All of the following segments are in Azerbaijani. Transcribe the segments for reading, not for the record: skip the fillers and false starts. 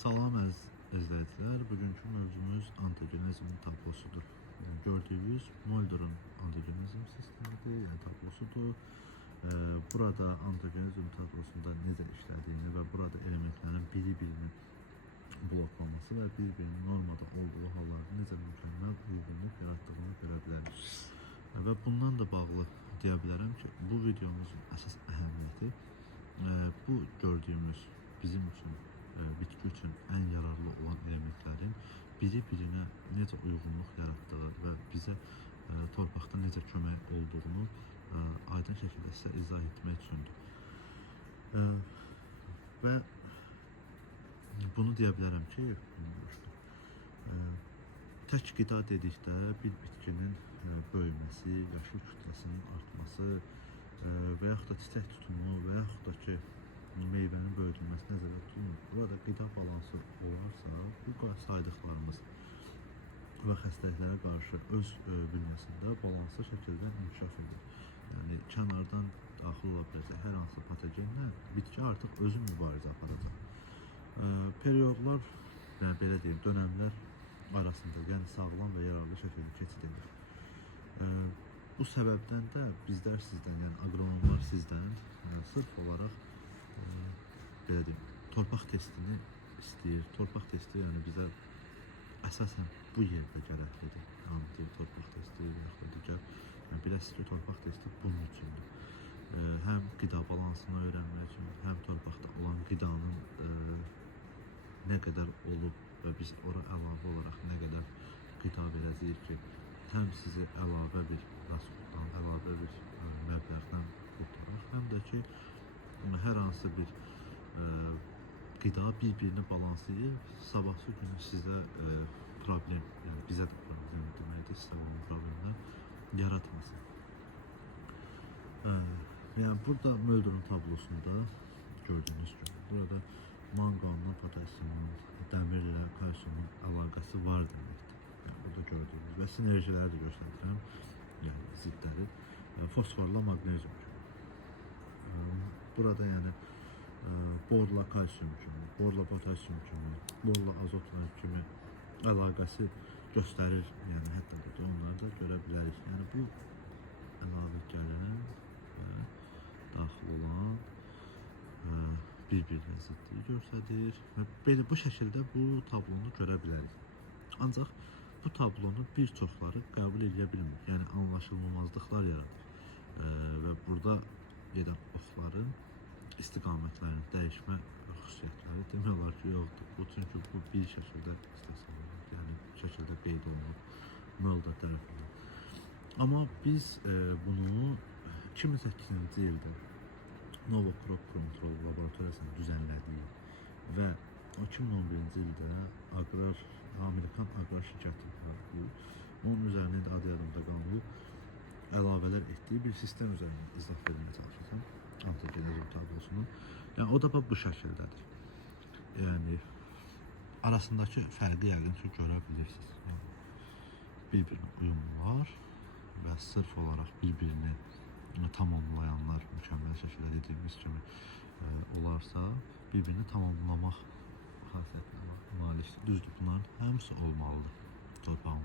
Salam izləyicilər. Bugünkü mövzumuz antigenezm tablosudur. Gördüyünüz Mulder'ın antigenezm sistemidir, yəni tablosudur. Burada antigenezm tablosunda necə işlədiyini və burada elementlərin biri-birinin bloklanması və bir-birinin normada olduğu hallarda necə mükəmməl uyğunluq yaratdığını görə bilərik. Və bundan da bağlı deyə bilərəm ki, bu videomuzun əsas əhəmiyyəti bu gördüyümüz bizim üçün bitki üçün ən yararlı olan elementlərin biri-birinə necə uyğunluq yaratdığı və bizə torpaqda necə kömək olduğunu aydın şəkildə sizə izah etmək üçündür. Və bunu deyə bilərəm ki, tək qida dedikdə bir bitkinin böyüməsi, yaşıl kütləsinin artması və yaxud da çiçək tutumu və yaxud da ki, meyvənin böyüdülməsi nəzərdə tutulmur. Burada qida balansı olarsa, bu saydıqlarımız və xəstəliklərə qarşı öz bünyəsində balanslı şəkildə inkişaf edir. Yəni, kənardan daxil ola biləcək hər hansı patogenlə bitki artıq özü mübarizə aparacaq. Periodlar, yəni belə deyim, dönəmlər arasında, yəni sağlam və yararlı şəkildə keçid edir. Bu səbəbdən də bizlər sizdən, yəni aqronomlar sizdən sırf olaraq belə deyim, torpaq testini istəyir. Torpaq testi yəni bizə əsasən bu yerdə gərəklidir. Yəni torpaq testi və yaxud da digər. Yəni biləsiniz ki, torpaq testi bunun üçündür. Həm qida balansını öyrənmək üçün, həm torpaqda olan qidanın nə qədər olub və biz ora əlavə olaraq nə qədər qida verəcəyik ki, həm sizi əlavə bir rasxoddan, əlavə bir məbləğdən qurtarır, həm də ki, hər hansı bir qida bir-birini balanslayıb, sabahsı günü sizə problem, yəni bizə də problem deməkdir, sizə olan problemlər yaratmasın. Yəni burada Mulder'ın tablosunda gördüyünüz gibi, burada manqanla potasyumun, dəmirlə kalsiumun əlaqəsi var deməkdir. Yəni burada gördüyünüz və sinerjiləri də göstərirəm, yəni zidləri, fosforla maqnezium kimi. Burada yəni borla kalsium kimi, borla potasyum kimi, borla azotla kimi əlaqəsi göstərir. Yəni hətta burada onları da görə bilərik. Yəni bu əlavə gələn və daxil olan bir-birinə zidliyi göstərir və belə bu şəkildə bu tablonu görə bilərik. Ancaq bu tablonu bir çoxları qəbul edə bilmir. Yəni anlaşılmamazlıqlar yaradır və burada gedən oxların istiqamətlərini dəyişmə xüsusiyyətləri demək olar ki, yoxdur. Bu çünki bu bir şəkildə istəsələr, yəni şəkildə qeyd olunub Mulder tərəfindən. Amma biz bunu 2008-ci ildə Nova Crop Control laboratoriyasını düzənlədik və 2011-ci ildə Amerikan Aqrar şirkəti bu, onun üzərində də adı yadımda qalmayıb əlavələr etdiyi bir sistem üzərində izah verməyə çalışacağım. Antigenezm tablosunu. Yəni o da bu şəkildədir. Yəni arasındakı fərqi yəqin ki, görə bilirsiniz. Yəni, bir-birinə uyumlular və sırf olaraq bir-birini tamamlayanlar mükəmməl şəkildə dediyimiz kimi olarsa, bir-birini tamamlamaq xasiyyətinə malikdir. Düzdür, bunların hamısı olmalıdır torpağın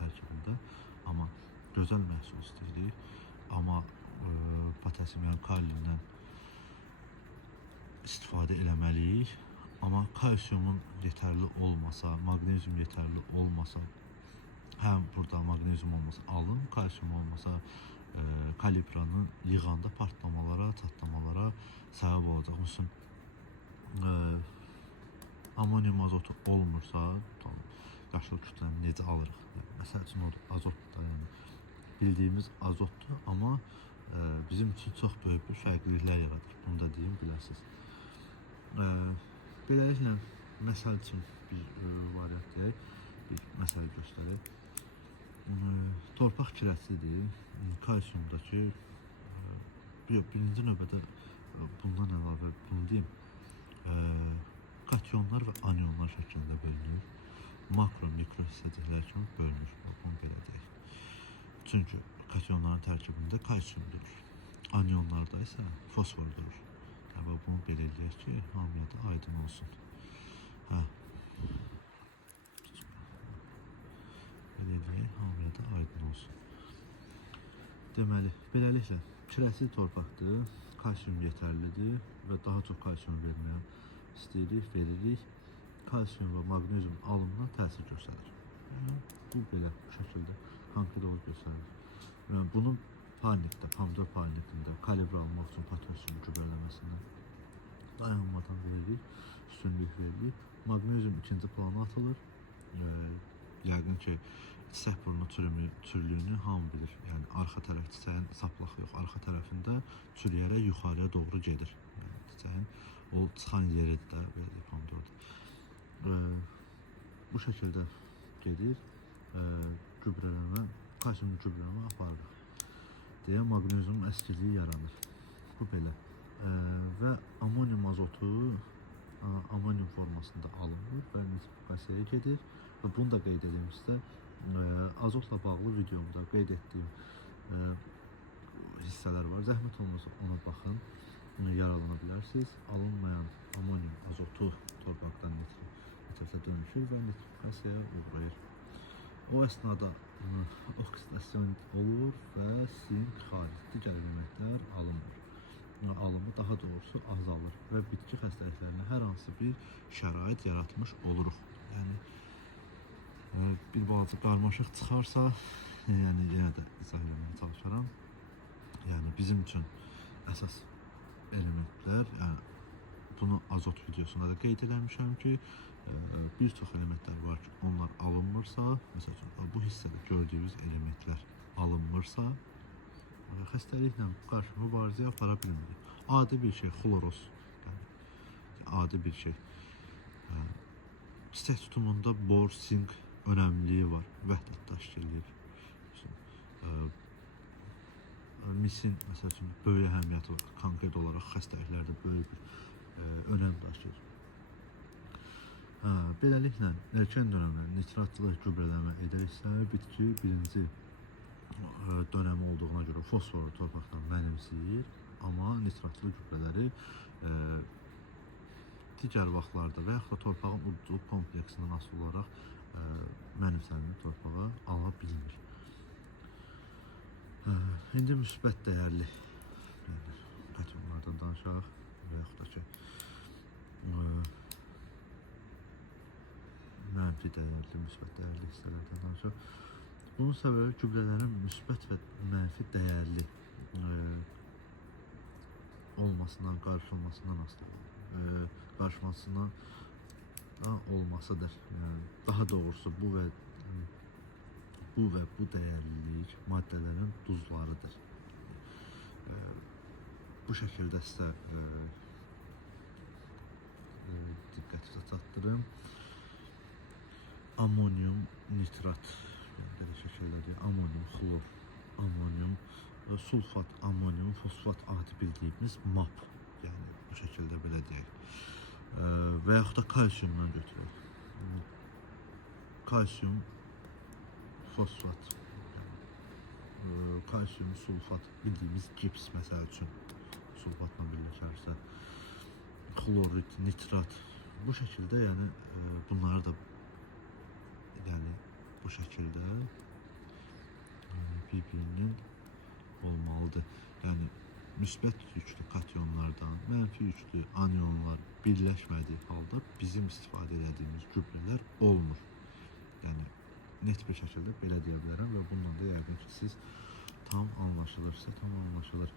tərkibində, amma gözəl məhsul istəyirik. Amma potasyum, yəni kaliumdan istifadə eləməliyik. Amma kalsiumun yetərli olmasa, maqnezium yetərli olmasa, həm burada maqnezium olmasa alın, kalsium olmasa kalibranın yığanda partlamalara, çatlamalara səbəb olacaq. Məsələn, amonium azotu olmursa, yaşıl kütləni necə alırıq? Məsəl üçün azot da, yəni bildiyimiz azotdur, amma bizim üçün çox böyük bir fərqliliklər yaradır. Bunu da deyim, biləsiniz. Beləliklə, məsəl üçün bir variant deyək, bir məsələ göstərək. Torpaq kirəsidir, kalsiumdakı, birinci növbədə bundan əlavə, bunu deyim, kationlar və anionlar şəklində bölünür. Makro, mikro hissəciklər kimi bölünür. Bunu belə deyək. Çünki kationların tərkibində kalsium durur. Anionlarda isə fosfor durur. Və bunu belə eləyək ki, hamıya da aydın olsun. Deməli, beləliklə kirəsiz torpaqdır, kalsium yetərlidir və daha çox kalsium verməyə istəyirik, veririk. Kalsium və maqnezium alımına təsir göstərir. Bu belə bu şəkildə konkret olaraq göstərir. Yəni bunu palnikdə, pomidor palnikində kalibr almaq üçün potasium gübrələməsində dayanmadan veririk, üstünlük veririk. Maqnezium ikinci plana atılır. Yəqin ki, çiçək burnu çürüklüyünü hamı bilir. Yəni arxa tərəf çiçəyin saplaq yox, arxa tərəfində çürüyərək yuxarıya doğru gedir. Yəni çiçəyin o çıxan yeridir də belə pomidorda. Bu şəkildə gedir. Gübrələmə, kalsium gübrələmə aparırıq. Deyə maqnezium əskiliyi yaranır. Bu belə. Və amonium azotu amonium formasında alınır və nitrifikasiyaya gedir. Və bunu da qeyd edeyim sizə. Azotla bağlı videomda qeyd etdiyim hissələr var. Zəhmət olmasa ona baxın. Yaralana bilərsiniz. Alınmayan amonium azotu torpaqdan nitrata dönüşür və nitrifikasiyaya uğrayır. O əsnada oksidasyon olur və sink xarici digər elementlər alınmır. Alımı daha doğrusu azalır və bitki xəstəliklərinə hər hansı bir şərait yaratmış oluruq. Yəni bir balaca qarmaşıq çıxarsa, yəni yenə də izah etməyə çalışaram. Yəni bizim üçün əsas elementlər, yəni bunu azot videosunda da qeyd etmişəm ki, bir çox elementlər var ki, onlar alınmırsa, məsələn, bu hissədə gördüyünüz elementlər alınmırsa, xəstəliklə qarşı mübarizəyə apara bilmirik. Adi bir şey, xloroz, yəni adi bir şey. Çiçək tutumunda bor, sink önəmliliyi var, vəhdət təşkil edir. Misin, məsəl üçün, böyük əhəmiyyəti var, konkret olaraq xəstəliklərdə böyük bir önəm daşıyır. Beləliklə, erkən dönəmdə nitratlı gübrələmə ediriksə, bitki birinci dönəmi olduğuna görə fosforu torpaqdan mənimsəyir, amma nitratlı gübrələri digər vaxtlarda və yaxud da torpağın udduğu kompleksindən asılı olaraq mənimsənmə torpağa ala bilmir. İndi müsbət dəyərli katyonlardan danışaq və yaxud da ki, mənfi dəyərli, müsbət dəyərli hissələrdən danışaq. Bunun səbəbi gübrələrin müsbət və mənfi dəyərli olmasından, qarşılanmasından asılıdır. Qarşılanmasından olmasıdır. Yəni, daha doğrusu bu və bu dəyərlilik maddələrin duzlarıdır. Bu şəkildə sizə diqqətinizə çatdırım. Amonium nitrat, belə şəkildə amonium xlor, amonium sulfat, amonium fosfat adi bildiyimiz MAP, yəni bu şəkildə belə deyək. Və yaxud da kalsiumdan götürək. Kalsium fosfat, kalsium sulfat bildiyimiz gips məsəl üçün sulfatla birləşərsə, xlorid, nitrat, bu şəkildə yəni bunları da bu şəkildə bir-birinin olmalıdır. Yəni müsbət yüklü katyonlardan mənfi yüklü anionlar birləşmədiyi halda bizim istifadə etdiyimiz gübrələr olmur. Yəni net bir şəkildə belə deyə bilərəm və bundan da yəqin ki, siz tam anlaşılırsa, tam anlaşılır.